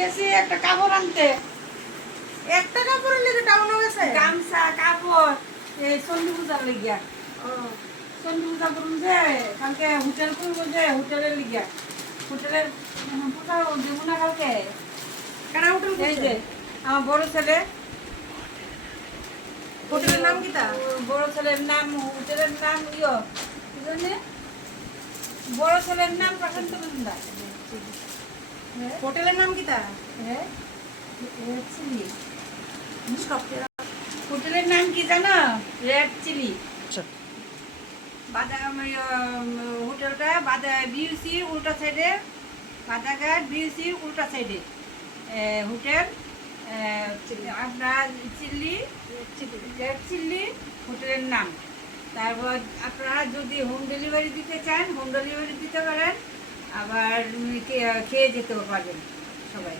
গেছি একটা কাপড় আনতে। একটা কাপড়ের লেগে টাউন গেছে গামছা কাপড় এই চন্ডী পূজার লিগিয়া। চন্ডী পূজা করুন যে কালকে হোটেল করবো যে হোটেলের লিগিয়া। হোটেলের পূজা দেবো না কালকে। কারা হোটেল এই যে আমার বড় ছেলে। হোটেলের নাম কি তা? বড় ছেলের নাম হোটেলের নাম ইয়ো কি জানি বড় ছেলের নাম প্রশান্ত মজুমদার। হোটেলের নাম কি তা? হ্যাঁ রেড চিলি। হোটেলের নাম কি জানো? Red chilli. বাদাম হোটেলটা বিউসি উল্টা সাইডে, বাদাঘাট বিউসি উল্টা সাইডে হোটেল। আপনার চিল্লি রেড চিল্লি হোটেলের নাম। তারপর আপনারা যদি হোম ডেলিভারি দিতে চান হোম ডেলিভারি দিতে পারেন, আবার খেয়ে যেতেও পারবেন সবাই।